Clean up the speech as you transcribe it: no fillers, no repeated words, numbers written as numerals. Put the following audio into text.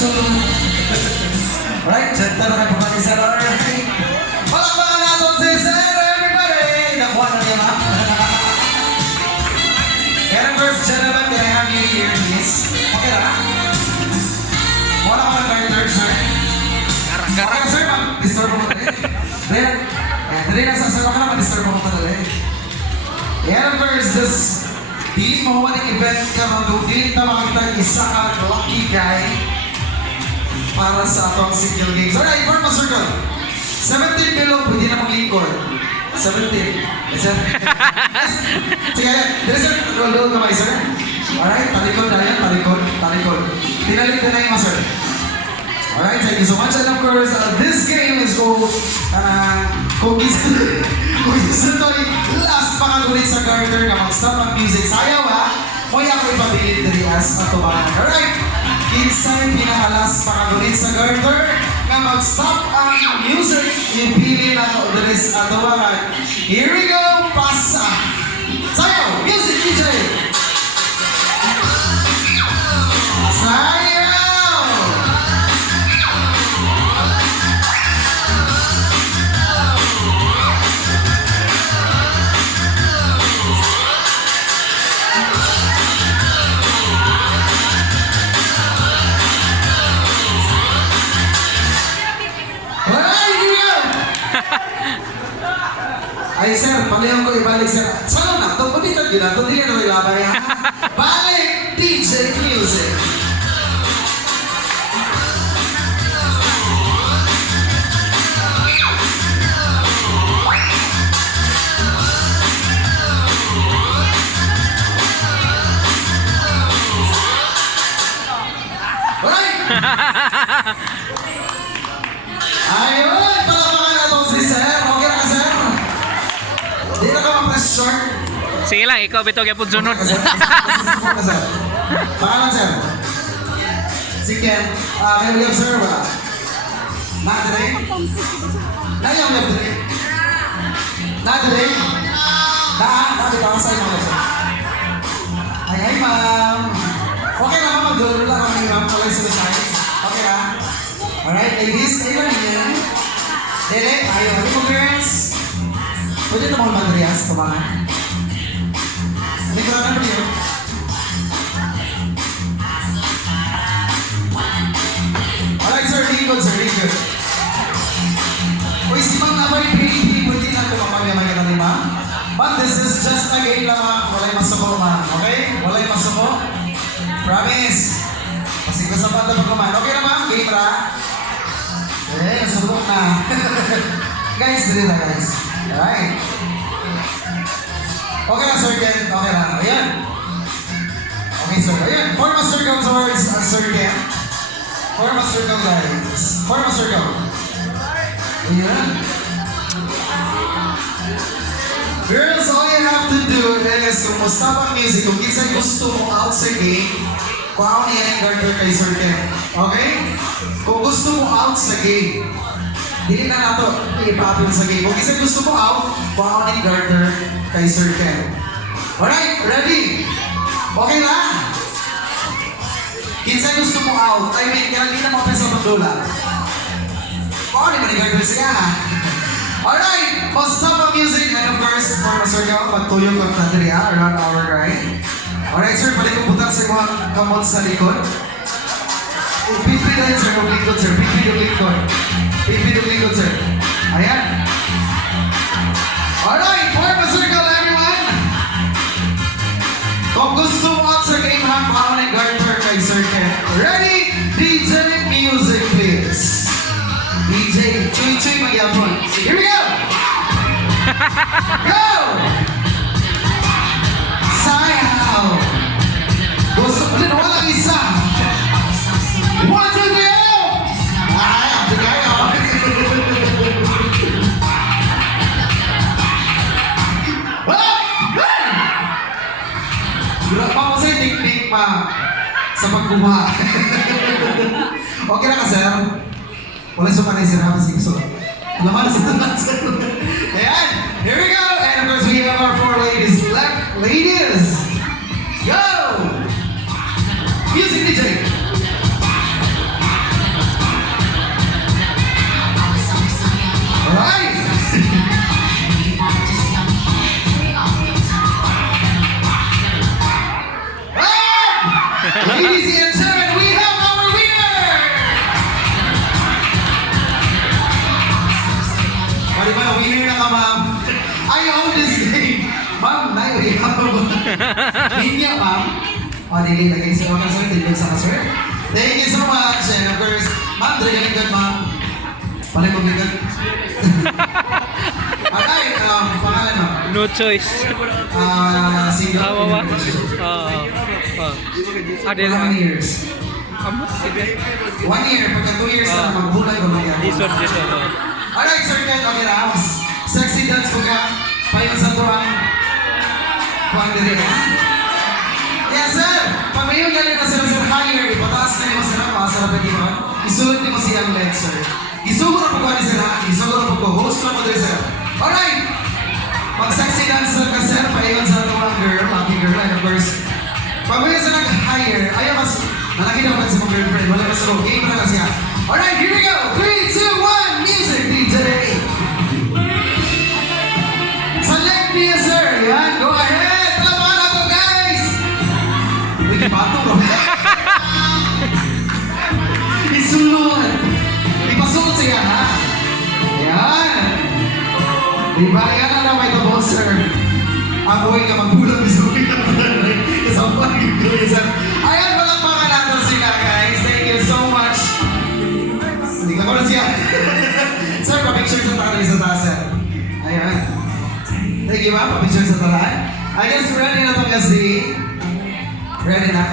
Alright, ganda na kayo pagkakit sir. Alright. Palakpakan natin si sir, everybody! Nakuha na niya, ma'am. And first gentlemen, can I have you here, please? Okay na? Wala ka ng garter, sir. Okay, sir, mag-disturb mo tayo. Dali na, sir, baka na mag-disturb mo tayo. And first, this dili mo ang event ka mo, dili ka makita isa ka lucky guy para sa atong single games. Alright, for my circle. 17 below, pwede na maglingkod. 17. Sir? Sige, dili sir, roll kamay sir. Alright, talikod na yan, talikod. Tinalik na yung sir. Alright, thank you so much. And of course, this game is called Cookies to last pakagulit sa garter na mag-stop ang music. Sayaw ha? May ako ipabilid dali as atubangan. Alright, kinsay pinakalas pakagulit sa garter na mag-stop ang music. Ipili na ito dali sa atubangan. Here we go, pasa! Sayaw! Music, DJ! Sayaw! Ay sir, palihan ko ibalik sir. Sana na, ito punitan yun na, ito hindi na naglabay ha. Balik DJ Music. Alright! Ayun! Palapakan na ito si sir. Okay na ka sir? Di na ka ma-press short. Sige lang, ikaw bitaw kaya po sunod. Pangalan sir? Sige. May William sir ba? Nadre? Nayang Nadre? Nadre? Nakita ka sa'yo mga sir. Ay, ma'am. Okay na ba mag-dulo lang kami ma'am? Wala yung suicide? Okay na? Alright, ladies, kayo lang yan. Dele, ayaw. Ano po, girls? Pwede ito mga Madrias, tumangan. Hindi ko lang yun. Alright, sir, really good, sir, really good. Uy, si Mang Nabay, pwede na ito mamamaya-maya na lima. But this is just a game lang, ma'am. Wala'y masuko, ma'am. Okay? Wala'y masuko. Promise. Kasi ko sa banda pag kumain. Okay na, ma'am? Game ra? Eh, nasubok na. Guys, dali na, guys. Alright. Okay na, sir Ken. Okay na. Ayan. Okay, sir. Ayan. Form a circle towards Sir Ken. Form a circle, guys. Form a circle. Ayan. Girls, all you have to do is kung stop ang music, kung kinsay gusto mo out sa game, kuhaw niya yung garter kay Sir Ken. Okay? Kung gusto mo out sa game, hindi na nato ipapin sa game. Kung kinsay gusto mo out, kuhaw niya yung garter kay Sir Ken. Alright, ready? Okay na? Kinsay gusto mo out, I mean, kaya hindi na mapisa magdula. Kuhaw niya yung garter siya ha. Alright, stop ang music and of course, for circle, magtuyong ang tandria around our right. Alright sir, balik ko punta sa mga kamot sa likod. Pipi na yun sir, maglikod sir, pipi yung likod. Pipi yung likod sir. Ayan. Alright, form a circle everyone. Kung gusto mo out sa game, hang-hang and garter kay Sir Ken. Ready? DJ music please. DJ, chuy-chuy magyapon. Here we go! Go! Sayaw! Gusto ko din walang isa. 1, 2, 3, go! Ay, ate kayo. Grabe pa ko sa'yo, tik-tik pa sa pagkuha. Okay na ka, sir? Wala suka na yung sirama si gusto. Laman sa tanan sa ayan! Here we go! And of course, we have our 4 ladies left. Ladies! Go! Music DJ! Ladies and gentlemen, we have our winner! Pwede ba, winner na ka, ma'am? I own this game. Ma'am, naiway ka ba? Linya, ma'am. O, delete again sa mga sir. Delete sa sir. Thank you so much. And of course, ma'am, dragaling good, ma'am. Palay mo good. Alright, pangalan mo. No choice. Single. Awawa. How many years? 1 year. Pagka 2 years na, magbulay ba mga yan? Dison. Alright, sir, Ken, okay na. Sexy dance ko ka. Payon sa tuwang. Tuwang din ha? Yes, sir. Pamayon galing na sila sir higher. Ipataas na yung sila. Masarap na dito. Isulot niyo mo siyang leg, sir. Isuguro po ko ni sila. Isuguro po ko. Host lang mo din, sir. Alright. Pag sexy dancer ka, sir, payon sa tuwang girl. Lucky girl. And of course, pamayon sa higher. Ayaw mas. Nalaki na sa mga girlfriend. Wala ka sa game na siya. Alright, here we go. 3, 2, 1. Music, DJ. Select niya, sir. Yan, go ahead. Talamaan na to, guys. Uy, bato, bro. Isulot. Ipasuot siya, ha? Yan. Diba, yan na may tabo, sir. Ako ay kamagbulang isulit na kasampang yung sir. Ayan, palakpakan natin sila, guys. Thank you so much. Hindi ka ko na siya. Sir, pa-picture sa takan sa taas, sir. Ayan. Thank you, ma'am. Pa-picture sa takan. I guess ready na to kasi. Ready na.